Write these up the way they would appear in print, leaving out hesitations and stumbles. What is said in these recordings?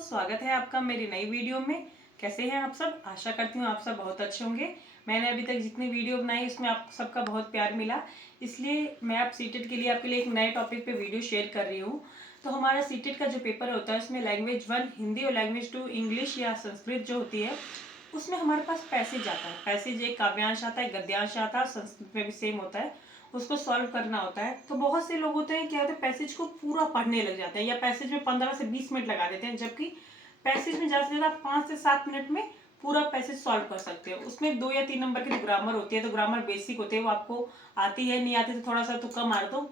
स्वागत है आपका मेरी नई वीडियो में। कैसे हैं आप सब? आशा करती हूँ आप सब बहुत अच्छे होंगे। मैंने अभी तक जितनी वीडियो बनाई उसमें आप सबका बहुत प्यार मिला, इसलिए मैं आप सीटेट के लिए आपके लिए एक नए टॉपिक पे वीडियो शेयर कर रही हूँ। तो हमारा सीटेट का जो पेपर होता है उसमें लैंग्वेज 1 हिंदी और लैंग्वेज 2 इंग्लिश या संस्कृत जो होती है उसमें हमारे पास पैसेज आता है। पैसेज एक काव्यांश आता है, गद्यांश आता है, संस्कृत में भी सेम होता है, उसको सॉल्व करना होता है। तो बहुत से लोग होते हैं क्या होता है पैसेज को पूरा पढ़ने लग जाते हैं या पैसेज में 15 से 20 मिनट लगा देते हैं, जबकि पैसेज में ज़्यादा से ज़्यादा 5 से 7 मिनट में पूरा पैसेज सॉल्व कर सकते हो। उसमें 2 या 3 नंबर की जो ग्रामर होती है, तो ग्रामर बेसिक होती है, वो आपको आती है, नहीं आती तो थोड़ा सा तुक्का मार दो,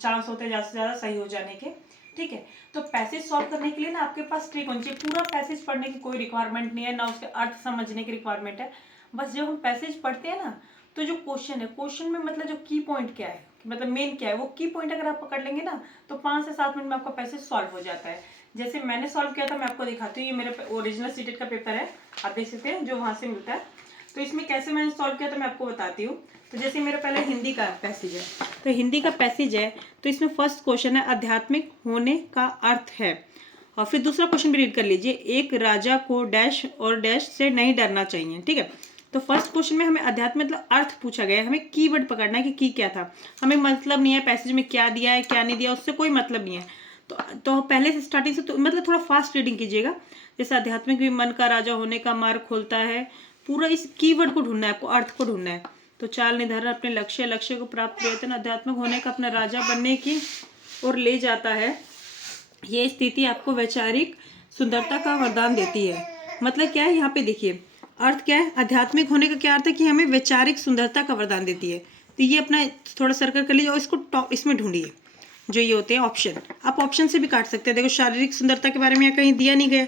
चांस होते हैं ज़्यादा से ज़्यादा सही हो जाने के। ठीक है, तो पैसेज सॉल्व करने के लिए ना आपके पास ट्रिक होनी चाहिए। पूरा पैसेज पढ़ने की कोई रिक्वायरमेंट नहीं है, ना उसके अर्थ समझने की रिक्वायरमेंट है। बस जब हम पैसेज पढ़ते हैं ना, तो जो क्वेश्चन है, क्वेश्चन में मतलब जो की पॉइंट क्या है, मतलब मेन क्या है, वो की पॉइंट अगर आप पकड़ लेंगे ना, तो 5 से 7 मिनट में आपका पैसेज सॉल्व हो जाता है। जैसे मैंने सॉल्व किया था, मैं आपको दिखाती हूँ। ये मेरा ओरिजिनल सीटेट का पेपर है, आप देख सकते हैं, जो वहाँ से मिलता है। तो इसमें कैसे मैंने सॉल्व किया था मैं आपको बताती हूँ। तो जैसे मेरा पहले हिंदी का पैसेज है, तो हिंदी का पैसेज है, तो इसमें फर्स्ट क्वेश्चन है आध्यात्मिक होने का अर्थ है। और फिर दूसरा क्वेश्चन भी रीड कर लीजिए, एक राजा को डैश और डैश से नहीं डरना चाहिए। ठीक है, तो फर्स्ट क्वेश्चन में हमें अध्यात्म मतलब अर्थ पूछा गया है, हमें कीवर्ड पकड़ना है कि की क्या था। हमें मतलब नहीं है पैसेज में क्या दिया है क्या नहीं दिया, उससे कोई मतलब नहीं है। तो पहले से स्टार्टिंग से तो मतलब थोड़ा फास्ट रीडिंग कीजिएगा। जैसे आध्यात्मिक भी मन का राजा होने का मार्ग खोलता है, पूरा इस कीवर्ड को ढूंढना है आपको, अर्थ को ढूंढना है। तो चाल निर्धारण अपने लक्ष्य को प्राप्त प्रयत्न आध्यात्मिक होने का अपना राजा बनने की ओर ले जाता है। ये स्थिति आपको वैचारिक सुंदरता का वरदान देती है। मतलब क्या है यहाँ पे देखिए, अर्थ क्या है, आध्यात्मिक होने का क्या अर्थ है कि हमें वैचारिक सुंदरता का वरदान देती है। तो ये अपना थोड़ा सर्कल कर लीजिए और इसको टॉप इसमें ढूंढिए, जो ये होते हैं ऑप्शन। आप ऑप्शन से भी काट सकते हैं। देखो, शारीरिक सुंदरता के बारे में यहाँ कहीं दिया नहीं गया,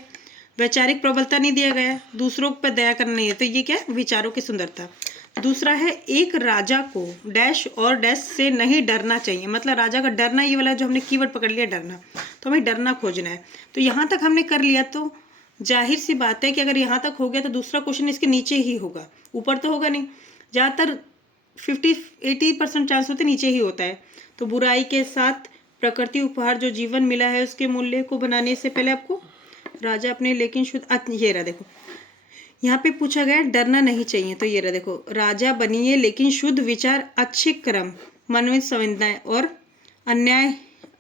वैचारिक प्रबलता नहीं दिया गया, दूसरों पर दया करना नहीं है, तो ये क्या है, विचारों की सुंदरता। दूसरा है एक राजा को डैश और डैश से नहीं डरना चाहिए। मतलब राजा का डरना, ये वाला जो हमने कीवर्ड पकड़ लिया डरना, तो हमें डरना खोजना है। तो यहाँ तक हमने कर लिया, तो जाहिर सी बात है कि अगर यहाँ तक हो गया तो दूसरा क्वेश्चन इसके नीचे ही होगा, ऊपर तो होगा नहीं। ज़्यादातर 50-80% चांस होते नीचे ही होता है। तो बुराई के साथ प्रकृति उपहार जो जीवन मिला है उसके मूल्य को बनाने से पहले आपको राजा अपने लेकिन शुद्ध, ये रहा देखो, यहाँ पे पूछा गया डरना नहीं चाहिए। तो ये रहा देखो, राजा बनिए लेकिन शुद्ध विचार, अच्छे कर्म, मानवीय संवेदनाएं और अन्याय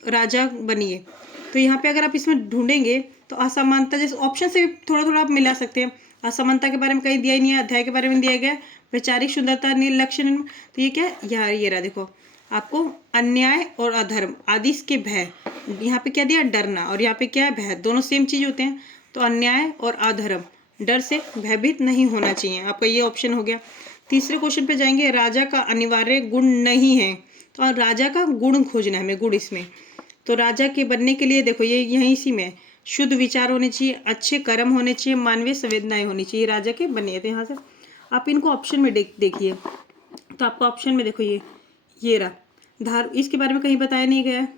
राजा बनिए। तो यहाँ पे अगर आप इसमें ढूंढेंगे तो असमानता, जैसे ऑप्शन से थोड़ा थोड़ा आप मिला सकते हैं। असमानता के बारे में कहीं दिया ही नहीं है, अध्याय के बारे में दिया गया, वैचारिक शुद्धता लक्षण। तो ये क्या है, यहाँ ये रहा देखो, आपको अन्याय और अधर्म आदि के भय, यहाँ पे क्या दिया डरना, और यहाँ पे क्या है भय, दोनों सेम चीज होते हैं। तो अन्याय और अधर्म, डर से भयभीत नहीं होना चाहिए, आपका ये ऑप्शन हो गया। तीसरे क्वेश्चन पे जाएंगे, राजा का अनिवार्य गुण नहीं है। तो राजा का गुण खोजना है हमें, गुण इसमें। तो राजा के बनने के लिए देखो, ये यहीं इसी में शुद्ध विचार होने चाहिए, अच्छे कर्म होने चाहिए, मानवीय संवेदनाएं होनी चाहिए, राजा के बनने। तो यहाँ से आप इनको ऑप्शन में देखिए। तो आपका ऑप्शन में देखो, ये रहा इसके बारे में कहीं बताया नहीं गया है,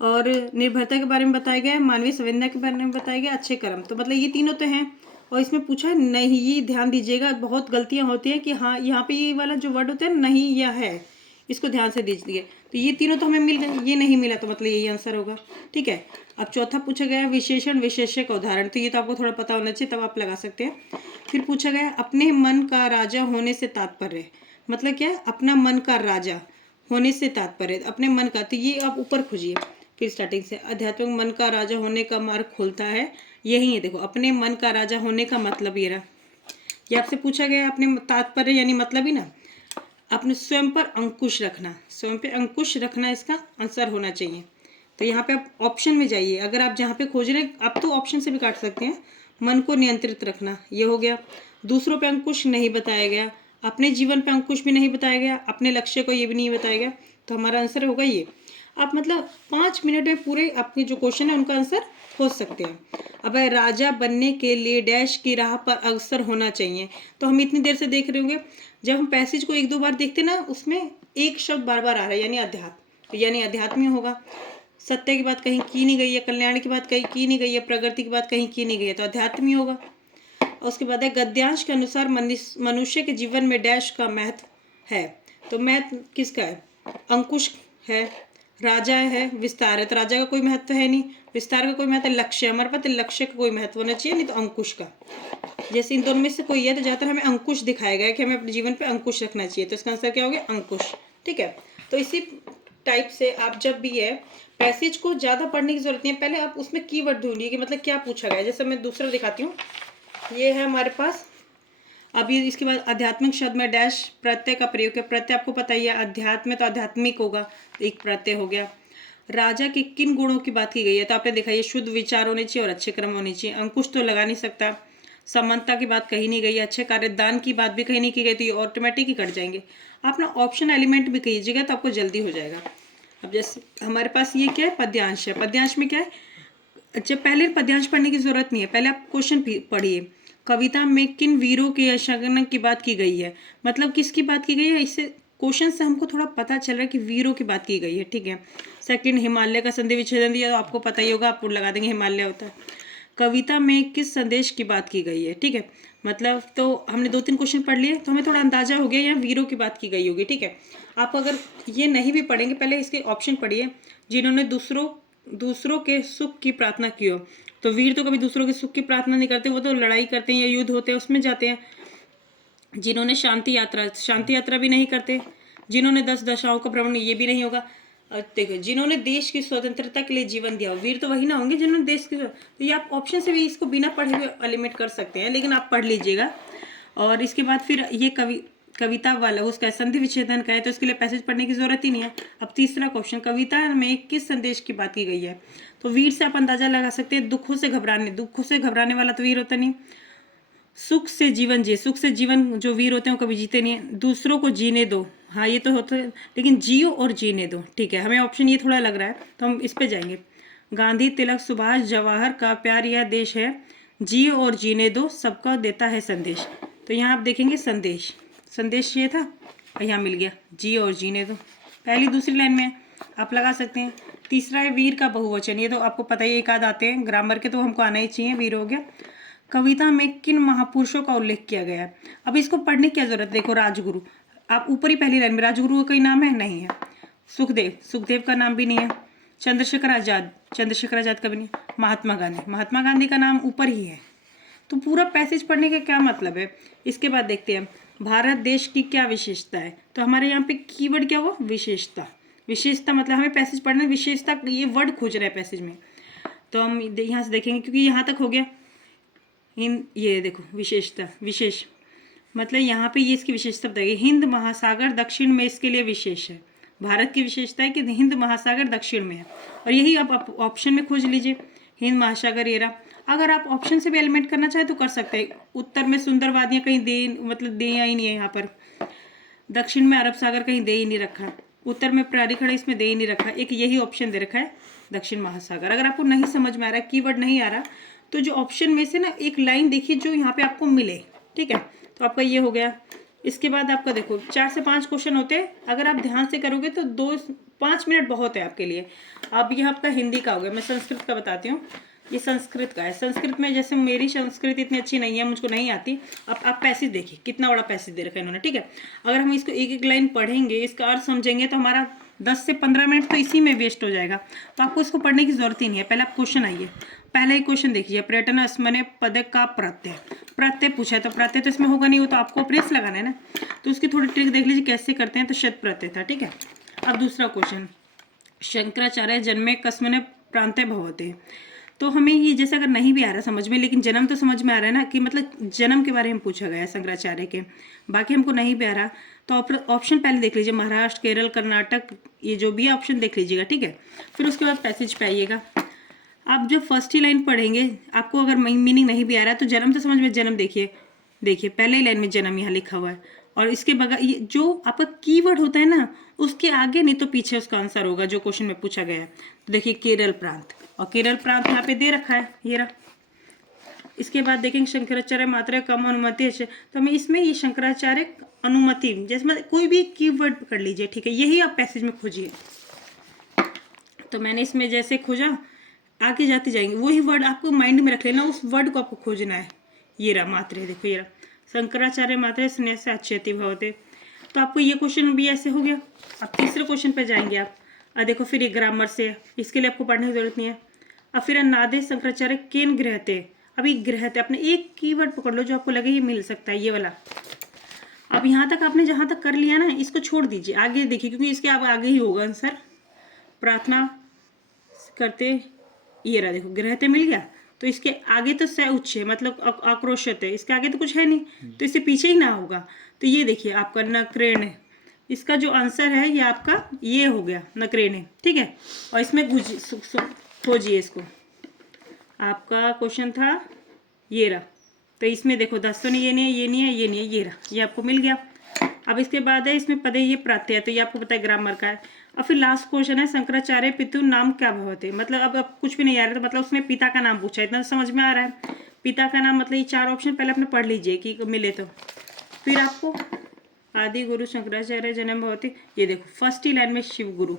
और निर्भरता के बारे में बताया गया है, मानवीय संवेदना के बारे में बताया गया, अच्छे कर्म। तो मतलब ये तीनों तो हैं। और इसमें पूछा है नहीं, ये ध्यान दीजिएगा, बहुत गलतियां होती हैं कि हाँ यहाँ पे ये वाला जो वर्ड होता है नहीं या है, इसको ध्यान से दीजिए। तो ये तीनों तो हमें मिल गए, ये नहीं मिला, तो मतलब यही आंसर होगा। ठीक है, अब चौथा पूछा गया विशेषण विशेषक उदाहरण। तो ये तो आपको थोड़ा पता होना चाहिए, तब आप लगा सकते हैं। फिर पूछा गया अपने मन का राजा होने से तात्पर्य, मतलब क्या, अपना मन का राजा होने से तात्पर्य, अपने मन का। तो ये आप ऊपर खोजिए फिर स्टार्टिंग से, आध्यात्मिक मन का राजा होने का मार्ग खोलता है, यही है देखो, अपने मन का राजा होने का मतलब ये रहा। ये आपसे पूछा गया अपने तात्पर्य यानी मतलब ही ना, अपने स्वयं पर अंकुश रखना, स्वयं पे अंकुश रखना इसका आंसर होना चाहिए। तो यहाँ पे आप ऑप्शन में जाइए, अगर आप जहाँ पे खोज रहे हैं आप तो ऑप्शन से भी काट सकते हैं। मन को नियंत्रित रखना, ये हो गया। दूसरों पे अंकुश नहीं बताया गया, अपने जीवन पे अंकुश भी नहीं बताया गया, अपने लक्ष्य को ये भी नहीं बताया गया, तो हमारा आंसर होगा ये। आप मतलब 5 मिनट में पूरे आपके जो क्वेश्चन है उनका आंसर खोज सकते हैं। अब राजा बनने के लिए डैश की राह पर अग्रसर होना चाहिए। तो हम इतनी देर से देख रहे होंगे, जब हम पैसेज को 1-2 बार देखते ना, उसमें एक शब्द बार बार आ रहा है, यानी अध्यात्म। तो यानी अध्यात्म होगा। सत्य की बात कहीं की नहीं गई है, कल्याण की बात कहीं की नहीं गई है, प्रगति की बात कहीं की नहीं गई है, तो अध्यात्म ही होगा। और उसके बाद है गद्यांश के अनुसार मनुष्य के जीवन में डैश का महत्व है। तो महत्व किसका है, अंकुश है, राजा है, विस्तार है, तो राजा का कोई महत्व है नहीं, विस्तार का कोई महत्व, लक्ष्य हमारे पास, लक्ष्य का कोई महत्व होना चाहिए, नहीं तो अंकुश का। जैसे इन दोनों में से कोई है तो ज़्यादातर हमें अंकुश दिखाया गया है कि हमें अपने जीवन पे अंकुश रखना चाहिए, तो इसका आंसर क्या हो गया, अंकुश। ठीक है, तो इसी टाइप से आप जब भी है पैसेज को ज़्यादा पढ़ने की जरूरत नहीं है, पहले आप उसमें कीवर्ड ढूंढिए कि मतलब क्या पूछा गया है। जैसे मैं दूसरा दिखाती हूँ, ये है हमारे पास। अब ये इसके बाद आध्यात्मिक शब्द में डैश प्रत्यय का प्रयोग है। प्रत्यय आपको पता ही है, अध्यात्म में तो आध्यात्मिक होगा, तो एक प्रत्यय हो गया। राजा के किन गुणों की बात की गई है, तो आपने देखा ये शुद्ध विचार होने चाहिए और अच्छे कर्म होने चाहिए। अंकुश तो लगा नहीं सकता, समानता की बात कही नहीं गई, अच्छे कार्य, दान की बात भी कहीं नहीं की गई, तो ये ऑटोमेटिक ही कट जाएंगे। आप ना ऑप्शन एलिमेंट भी कीजिएगा तो आपको जल्दी हो जाएगा। अब जैसे हमारे पास ये क्या है, पद्यांश है। पद्यांश में क्या है, अच्छा पहले पद्यांश पढ़ने की जरूरत नहीं है, पहले आप क्वेश्चन पढ़िए। कविता में किन वीरों के यशांकन की बात की गई है, मतलब किसकी बात की गई है, इससे क्वेश्चन से हमको थोड़ा पता चल रहा है कि वीरों की बात की गई है। ठीक है, सेकंड, हिमालय का संधि विच्छेदन दिया, तो आपको पता ही होगा, आप लगा देंगे हिमालय होता है। कविता में किस संदेश की बात की गई है, ठीक है, मतलब तो हमने 2-3 क्वेश्चन पढ़ लिए, तो हमें थोड़ा अंदाजा हो गया यहाँ वीरों की बात की गई होगी। ठीक है, आप अगर ये नहीं भी पढ़ेंगे, पहले इसके ऑप्शन पढ़िए। जिन्होंने दूसरों के सुख की प्रार्थना की हो, तो वीर तो कभी दूसरों के सुख की प्रार्थना नहीं करते, वो तो लड़ाई करते हैं या युद्ध होते हैं उसमें जाते हैं। जिन्होंने शांति यात्रा भी नहीं करते। जिन्होंने 10 दशाओं का भ्रमण, ये भी नहीं होगा। देखो, जिन्होंने देश की स्वतंत्रता के लिए जीवन दिया हो, वीर तो वही ना होंगे जिन्होंने देश की, तो ये आप ऑप्शन से भी इसको बिना पढ़े हुए एलिमिनेट कर सकते हैं, लेकिन आप पढ़ लीजिएगा। और इसके बाद फिर ये कविता वाला उसका संधि विच्छेदन का है, तो इसके लिए पैसेज पढ़ने की जरूरत ही नहीं है। अब तीसरा क्वेश्चन, कविता में किस संदेश की बात की गई है, तो वीर से आप अंदाजा लगा सकते हैं, दुखों से घबराने वाला तो वीर होता नहीं। सुख से जीवन जिए, सुख से जीवन जो वीर होते हैं वो कभी जीते नहीं है। दूसरों को जीने दो, हाँ ये तो होता है, लेकिन जियो और जीने दो। ठीक है, हमें ऑप्शन ये थोड़ा लग रहा है, तो हम इस पे जाएंगे। गांधी, तिलक, सुभाष, जवाहर का प्यार यह देश है, जियो और जीने दो, सबका देता है संदेश। तो यहाँ आप देखेंगे संदेश ये था, और यहाँ मिल गया जियो और जीने दो, पहली दूसरी लाइन में आप लगा सकते हैं। तीसरा है वीर का बहुवचन, ये तो आपको पता ही, एक आध आते हैं ग्रामर के, तो हमको आना ही चाहिए, वीर हो गया। कविता में किन महापुरुषों का उल्लेख किया गया है, अब इसको पढ़ने की क्या जरूरत, देखो राजगुरु, आप ऊपर ही पहली लाइन में, राजगुरु का कोई नाम है, नहीं है। सुखदेव का नाम भी नहीं है। चंद्रशेखर आजाद का भी नहीं। महात्मा गांधी का नाम ऊपर ही है। तो पूरा पैसेज पढ़ने का क्या मतलब है। इसके बाद देखते हैं, भारत देश की क्या विशेषता है, तो हमारे यहाँ पे कीवर्ड क्या हुआ, विशेषता मतलब हमें पैसेज पढ़ना, विशेषता ये वर्ड खोज रहा है पैसेज में, तो हम यहाँ से देखेंगे, क्योंकि यहाँ तक हो गया। ये देखो विशेष मतलब यहाँ पे ये इसकी विशेषता बताएगी। हिंद महासागर दक्षिण में इसके लिए विशेष है। भारत की विशेषता है कि हिंद महासागर दक्षिण में है, और यही आप ऑप्शन में खोज लीजिए, हिंद महासागर ये रहा। अगर आप ऑप्शन से भी एलिमेंट करना चाहे तो कर सकते हैं। उत्तर में सुंदर वादियाँ कहीं दे ही नहीं है, यहाँ पर दक्षिण में अरब सागर कहीं दे ही नहीं रखा, उत्तर में प्रारी खड़ा इसमें दे ही नहीं रखा, एक यही ऑप्शन दे रखा है दक्षिण महासागर। अगर आपको नहीं समझ में आ रहा है, कीवर्ड नहीं आ रहा, तो जो ऑप्शन में से ना एक लाइन देखिए जो यहाँ पे आपको मिले। ठीक है, तो आपका ये हो गया। इसके बाद आपका देखो 4 से 5 क्वेश्चन होते हैं, अगर आप ध्यान से करोगे तो 2-5 मिनट बहुत है आपके लिए। अब ये आपका हिंदी का हो गया, मैं संस्कृत का बताती हूँ। ये संस्कृत का है। संस्कृत में जैसे मेरी संस्कृत इतनी अच्छी नहीं है, मुझको नहीं आती। अब आप पैसेज देखिए, कितना बड़ा पैसेज दे रखा है इन्होंने। ठीक है, अगर हम इसको एक एक लाइन पढ़ेंगे, इसका अर्थ समझेंगे, तो हमारा 10 से 15 मिनट तो इसी में वेस्ट हो जाएगा। तो आपको इसको पढ़ने की जरूरत ही नहीं है। पहले आप क्वेश्चन आइए, पहला ही क्वेश्चन देखिए, पर्यटन स्मरण पदक का प्रत्यय पूछा है, तो प्रत्यय तो इसमें होगा नहीं, वो तो आपको प्रेस लगाना है ना। तो उसकी थोड़ी ट्रिक देख लीजिए कैसे करते हैं, तो शत प्रत्यय था। ठीक है, अब दूसरा क्वेश्चन, शंकराचार्य जन्मे कस्मिन् प्रान्ते भवते, तो हमें ये जैसे अगर नहीं भी आ रहा समझ में, लेकिन जन्म तो समझ में आ रहा है ना, कि मतलब जन्म के बारे में पूछा गया है शंकराचार्य के, बाकी हमको नहीं भी आ रहा, तो ऑप्शन पहले देख लीजिए, महाराष्ट्र, केरल, कर्नाटक, ये जो भी ऑप्शन देख लीजिएगा। ठीक है, फिर उसके बाद पैसेज पे आइएगा। आप जब फर्स्ट ही लाइन पढ़ेंगे, आपको अगर मीनिंग नहीं भी आ रहा है, तो जन्म तो समझ में, जन्म देखिए पहले ही लाइन में जन्म यहाँ लिखा हुआ है, और इसके बगैर ये जो आपका कीवर्ड होता है ना, उसके आगे नहीं तो पीछे उसका आंसर होगा जो क्वेश्चन में पूछा गया है। तो देखिए केरल प्रांत, और केरल प्रांत यहाँ पे दे रखा है, ये रहा। इसके बाद देखेंगे शंकराचार्य मात्रा कम अनुमति, तो हमें इसमें ये शंकराचार्य अनुमति, जैसे कोई भी कीवर्ड पकड़ लीजिए। ठीक है, यही आप पैसेज में खोजिए। तो मैंने इसमें जैसे खोजा, आगे जाते जाएंगे, वही वर्ड आपको माइंड में रख लेना, उस वर्ड को आपको खोजना है। ये रहा मात्रे, देखो ये रहा, शंकराचार्य मात्रे स्नेह से अच्छेति भवते, तो आपको ये क्वेश्चन भी ऐसे हो गया। अब तीसरे क्वेश्चन पे जाएंगे आप, देखो फिर ये ग्रामर से है, इसके लिए आपको पढ़ने की जरूरत नहीं है। अब फिर नादे शंकराचार्य केन ग्रहते, अभी ग्रहते अपने एक कीवर्ड पकड़ लो जो आपको लगे ये मिल सकता है, ये वाला। अब यहाँ तक आपने जहाँ तक कर लिया ना, इसको छोड़ दीजिए, आगे देखिए क्योंकि इसके अब आगे ही होगा आंसर। प्रार्थना करते, ये रहा देखो ग्रहते मिल गया, तो इसके आगे तो स उच्च है, मतलब आक्रोशित है, इसके आगे तो कुछ है नहीं, तो इससे पीछे ही ना होगा। तो ये देखिए आपका नक्रेण है, इसका जो आंसर है ये आपका ये हो गया नक्रेण है, ठीक है। और इसमें खोजिए इसको, आपका क्वेश्चन था ये रहा, तो इसमें देखो 10 तो नहीं, ये नहीं है, ये नहीं है, ये नहीं है, ये रहा, ये आपको मिल गया। अब इसके बाद है इसमें पदे ये प्रत्यय, तो ये आपको पता है ग्रामर का है। और फिर लास्ट क्वेश्चन है शंकराचार्य पितु नाम क्या भवते, मतलब अब कुछ भी नहीं आ रहा, तो मतलब उसमें पिता का नाम पूछा, इतना समझ में आ रहा है। पिता का नाम मतलब ये 4 ऑप्शन पहले आपने पढ़ लीजिए कि मिले तो। फिर आपको आदि गुरु शंकराचार्य जन्म भवती, ये देखो फर्स्ट ही लाइन में शिव गुरु,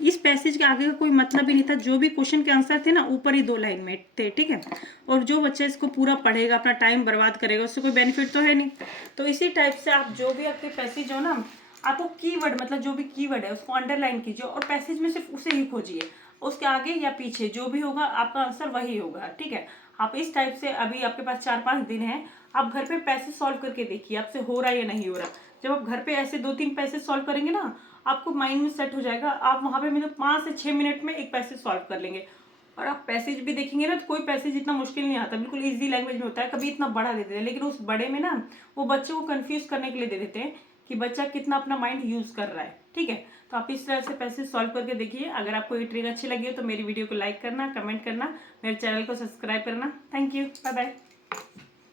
इस पैसेज के आगे का कोई मतलब ही नहीं था, जो भी क्वेश्चन के आंसर थे ना ऊपर ही 2 लाइन में थे, ठीक है। और जो बच्चा इसको पूरा पढ़ेगा, अपना टाइम बर्बाद करेगा, उससे कोई बेनिफिट तो है नहीं। तो इसी टाइप से आप जो भी आपके पैसेज हो ना, आपको कीवर्ड मतलब जो भी कीवर्ड है उसको अंडरलाइन कीजिए और पैसेज में सिर्फ उसे ही खोजिए, उसके आगे या पीछे जो भी होगा आपका आंसर वही होगा, ठीक है। आप इस टाइप से, अभी आपके पास 4-5 दिन है, आप घर पे पैसेज सॉल्व करके देखिए आपसे हो रहा है या नहीं हो रहा। जब आप घर पे ऐसे 2-3 पैसेज सॉल्व करेंगे ना, आपको माइंड में सेट हो जाएगा, आप वहां पे मतलब 5 से 6 मिनट में एक पैसेज सॉल्व कर लेंगे। और आप पैसेज भी देखेंगे ना, तो कोई पैसेज इतना मुश्किल नहीं आता, बिल्कुल इजी लैंग्वेज में होता है। कभी इतना बड़ा दे देते हैं, लेकिन उस बड़े में ना वो बच्चे को कंफ्यूज करने के लिए दे देते हैं कि बच्चा कितना अपना माइंड यूज कर रहा है, ठीक है। तो आप इस तरह से पैसेज सॉल्व करके देखिए। अगर आपको ये ट्रिक अच्छी लगी हो तो मेरी वीडियो को लाइक करना, कमेंट करना, मेरे चैनल को सब्सक्राइब करना। Thank you, bye bye.